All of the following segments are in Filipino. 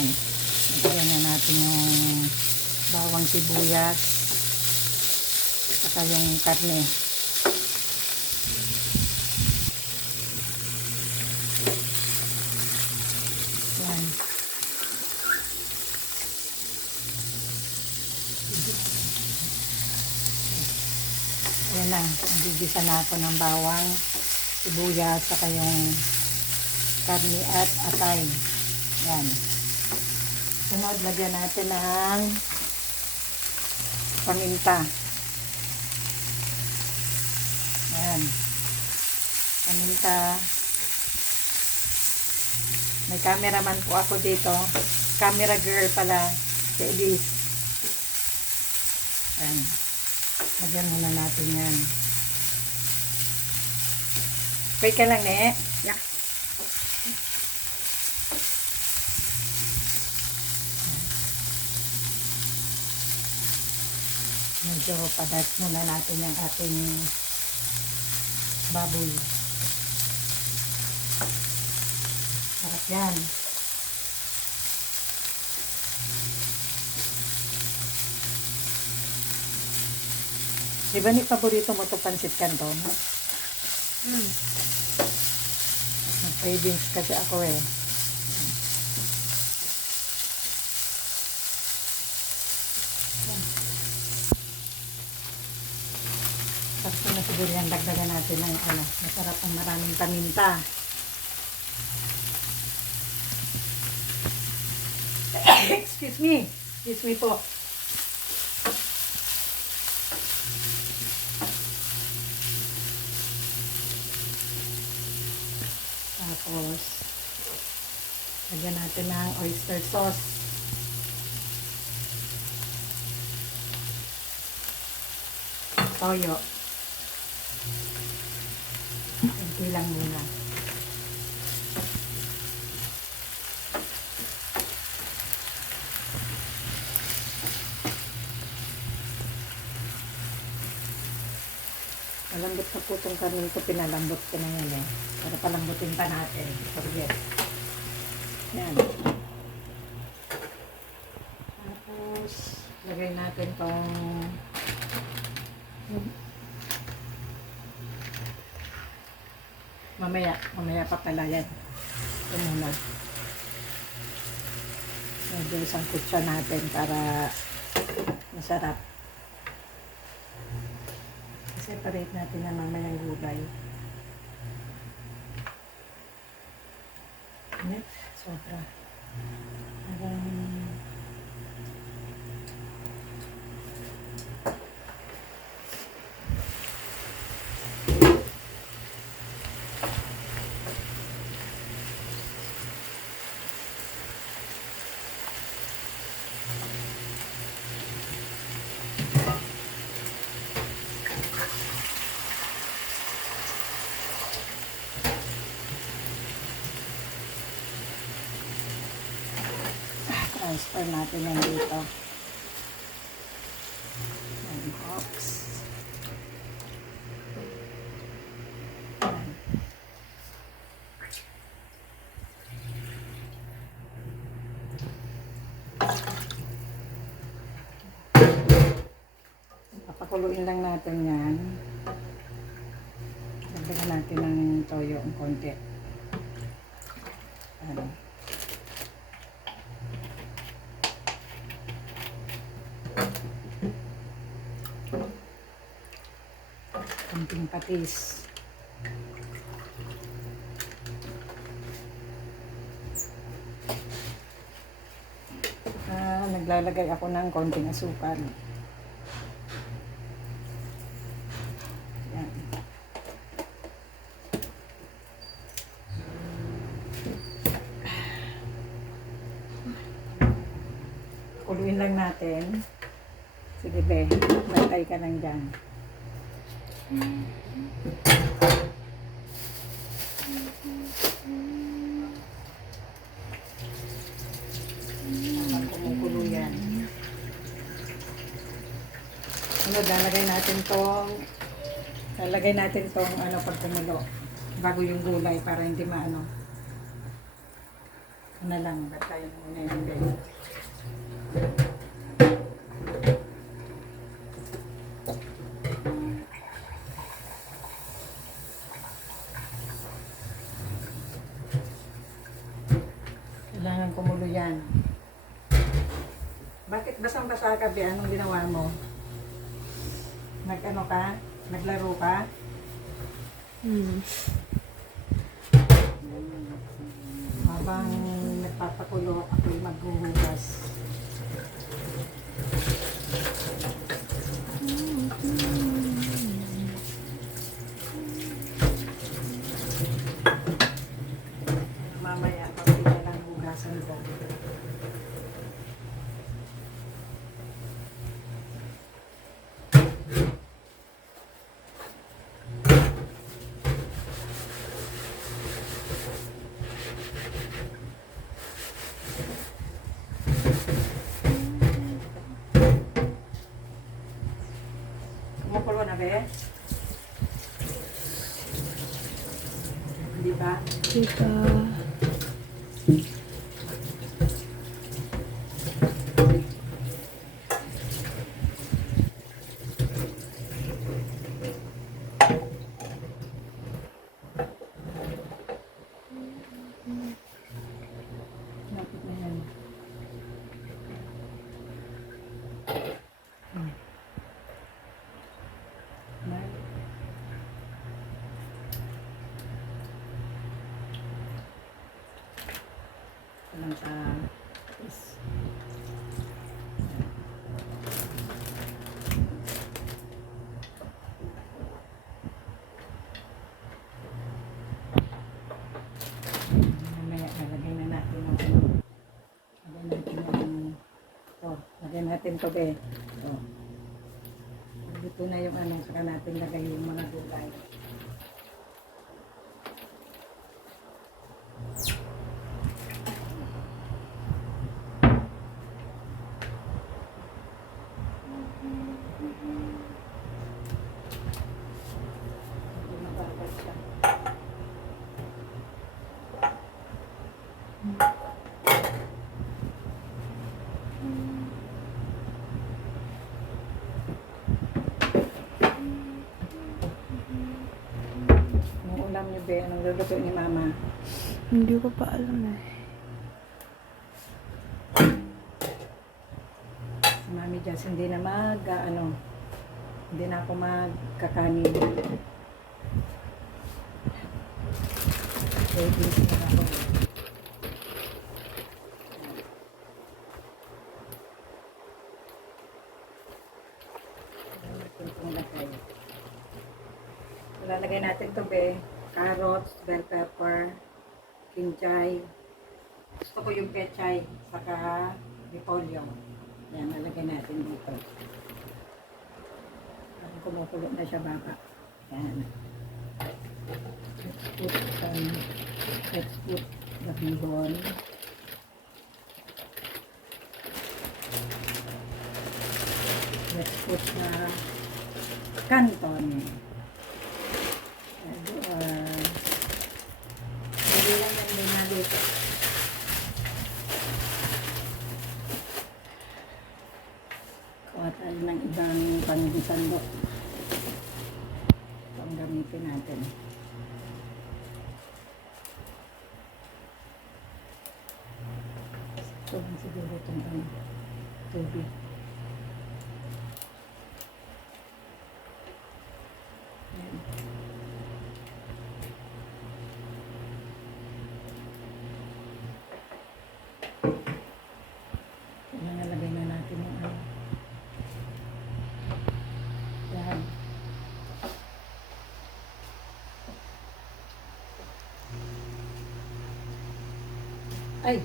Yan. Lagyan na natin yung bawang sibuyas. Saka yung karne. Yan. Yan na. Nagigisa na ako ng bawang, sibuyas, saka yung karne at atay. Yan. Sunod, lagyan natin ng paminta. Yan. Paminta. May cameraman po ako dito. Camera girl pala. Si Elise. Yan. Lagyan muna natin yan. Wait ka lang, ne? Yeah. Medyo padat muna natin yung ating baboy. Sarap yan. Diba ni paborito mo ito pansit canton? Mag-cravings kasi ako eh. Tapos na siguro yan, dagdagan natin ng ano, masarap ang maraming paminta. Excuse me po. Tapos, lagyan natin ng oyster sauce. Toyo. Kunti lang muna. Malambot na po itong kanin ko. Pinalambot ko na yan eh. Para palambutin pa natin. Forget. Yan. Tapos, lagay natin itong mamaya pa pala yan. Ito muna. Medyo isang kutsa natin para masarap. Separate natin na mamayang gulay. Net, sobra. Parang transfer natin yan dito. Yan, box. Yan. Papakuluin lang natin yan. Dagdagan natin ng toyo ang konti. Ano. Konting patis. Naglalagay ako ng konting asukal. Yan. Kuluin lang natin. Sige be, bantay ka lang dyan. Habang kumukulo yan. Ano, lalagay natin tong ano pag kumulo. Bago yung gulay para hindi maano. Ano lang, tayo muna yung guys. Kailangan kumulo yan. Bakit basang-basa ka, Be? Anong ginawa mo? Nag-ano ka? Naglaro ka? Habang nagpapakulo, ako'y maghuhugas. Mamaya, pati na lang hugasan ko. Kumukulo na, Be? Hindi ba? Tita. Lapit na yan. Nay. Lang sa is. Mamaya lalagay na natin yung ano. Lagay natin yung lagay natin to, Be. Dito na yung ano, saka natin lagay yung mga gulay. Hindi mababad siya. Yung ulam niyo, Be, anong luluto ni Mama? Hindi ko pa alam eh. Si Mami Jazz hindi na hindi na ako magkakanin. Savings na ako. Itong lagay. Lalagay natin to, Be. Carrots, bell pepper, kinchay. Gusto ko yung pechay, saka repolyo. Yan, lalagay natin dito. Kumukulo na siya, baba. Yan. Let's put the bihon. Let's put the canton. Hindi lang yan din naluto. Kuha tayo ng ibang pang-sandok. Ito ang gamitin natin. Ito lang siguro itong tubig. Ayan. Nalagay na natin yung ano. Yan. Ay!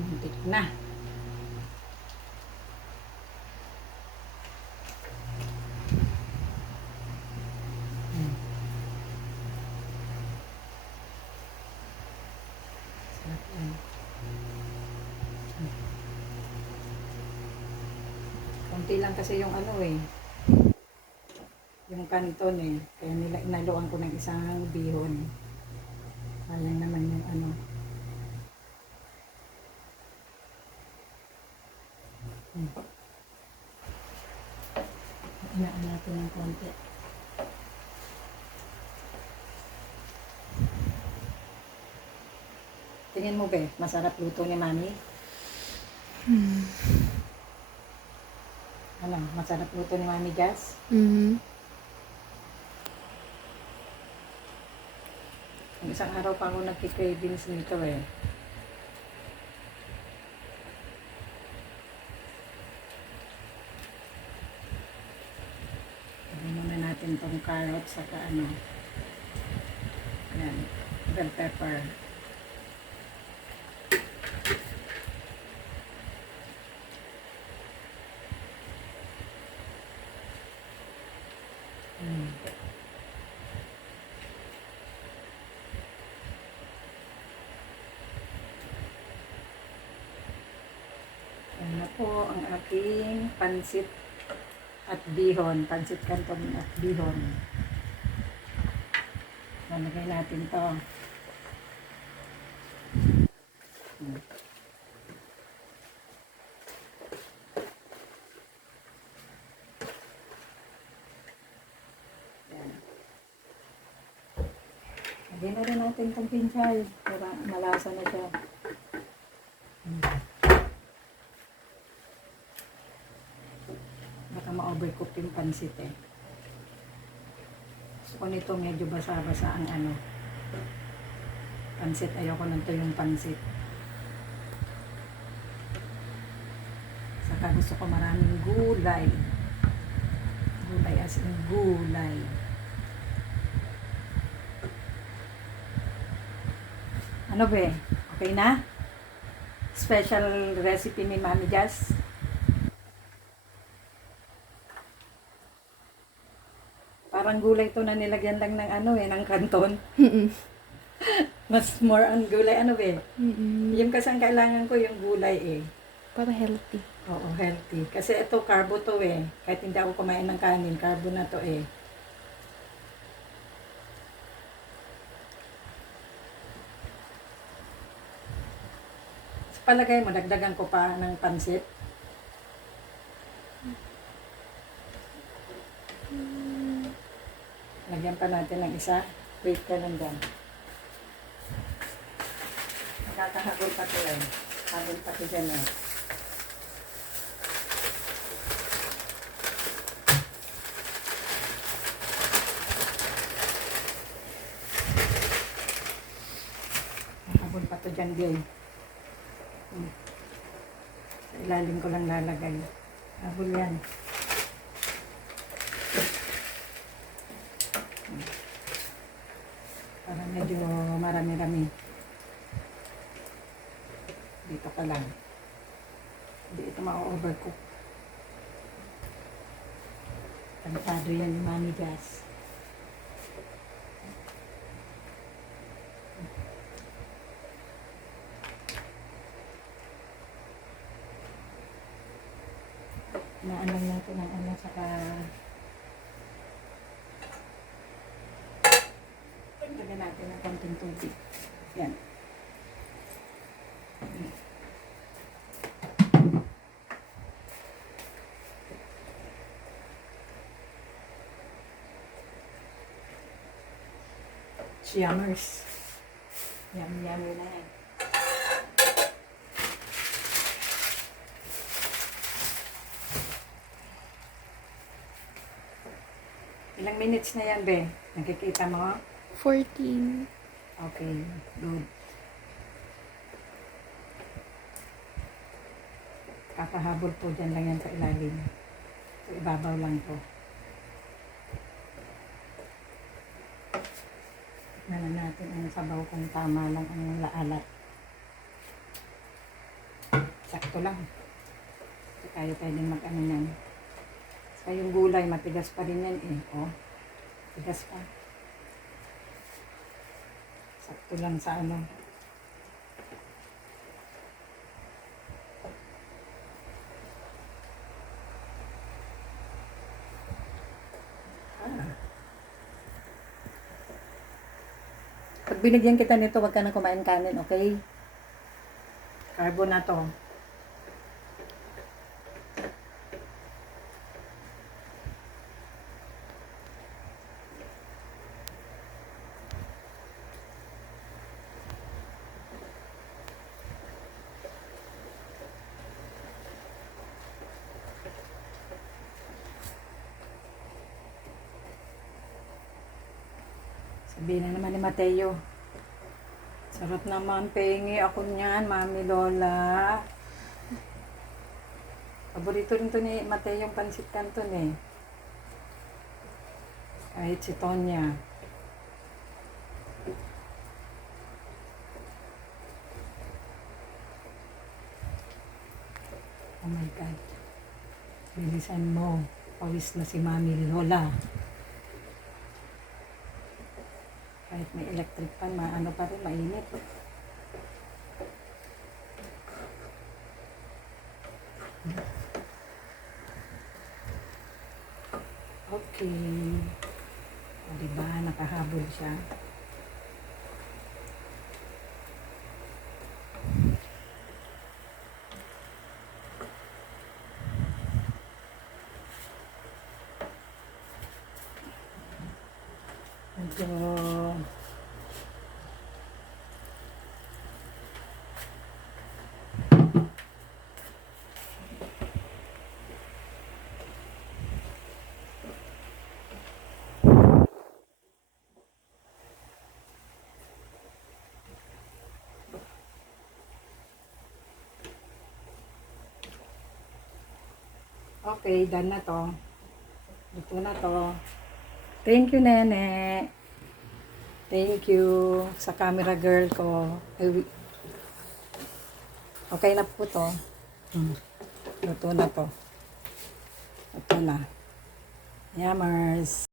Muntik na. Sarap yan. Konti lang kasi yung ano eh. Yung kanton eh. Kaya inaluan ko ng isang bihon. Alang naman yung ano. Inaan natin ng konti. Tingin mo be, masarap luto ni Mami? Ano, masarap luto ni Mami Jazz? Yung isang araw pa ako nagki-cravings nito eh. Lagyan muna natin tong carrot saka ano. Ayan, bell pepper. Ayan na po ang aking pansit at bihon. Pansit canton at bihon. Lalagay natin to. Ayan. Lagyan na rin natin itong pinchay para malasa na siya. Baka ma-overcook yung pansit eh. Gusto ko nito medyo basa-basa ang ano. Pansit, ayoko nang yung pansit. Saka gusto ko maraming gulay. Gulay as in gulay. Ano be? Okay na? Special recipe ni Mami Jazz. Parang gulay to na nilagyan lang ng ano eh, ng kanton. Mas more on gulay, ano be? Yung kasi ang kailangan ko yung gulay eh. Para healthy. Oo, healthy. Kasi ito, carbo to eh. Kahit hindi ako kumain ng kanin, carbo na to eh. Sa palagay mo, dagdagan ko pa ng pansit. Lagyan pa natin ng isa. Wait ka lang dyan. Nakakahabol pa to eh. Habol pa to dyan eh. Habol pa to dyan, Bill. Sa ilalim ko lang lalagay. Habol yan. Para medyo marami-rami. Dito ka lang. Hindi ito ma-overcook. Tantado yan ni Mami Jazz. Naalang natin ang ano saka lagyan natin ng konting tubig. Yan. Yummers. Yummy na yan. Ilang minutes na yan, be? Nakikita mo? 14. Okay, good. Kakahabol po dyan lang yan sa ilalim. So, ibabaw lang po. Tignan natin ang sabaw kung tama lang ang laalat. Sakto lang. So, tayo pwedeng mag-ano yan. Saka yung gulay, matigas pa rin yan eh. Oh, tigas pa. Sakto lang sa ano. Pag binigyan kita nito, wag ka na kumain kanin, okay? Carbo na to. Sabihin na naman ni Mateo. Sarap naman, pengi ako niyan, Mami Lola. Paborito rin to ni Mateo yung pansit canton eh. Kahit si Tonya. Oh my God. Bilisan mo. Pawis na si Mami Lola. Kahit may electric pan, maano pa rin, mainit. Okay. O diba, nakahabol siya. Medyo okay, done na to. Luto na to. Thank you, Nene. Thank you sa camera girl ko. Okay na po to. Luto na to. Luto na. Yummers.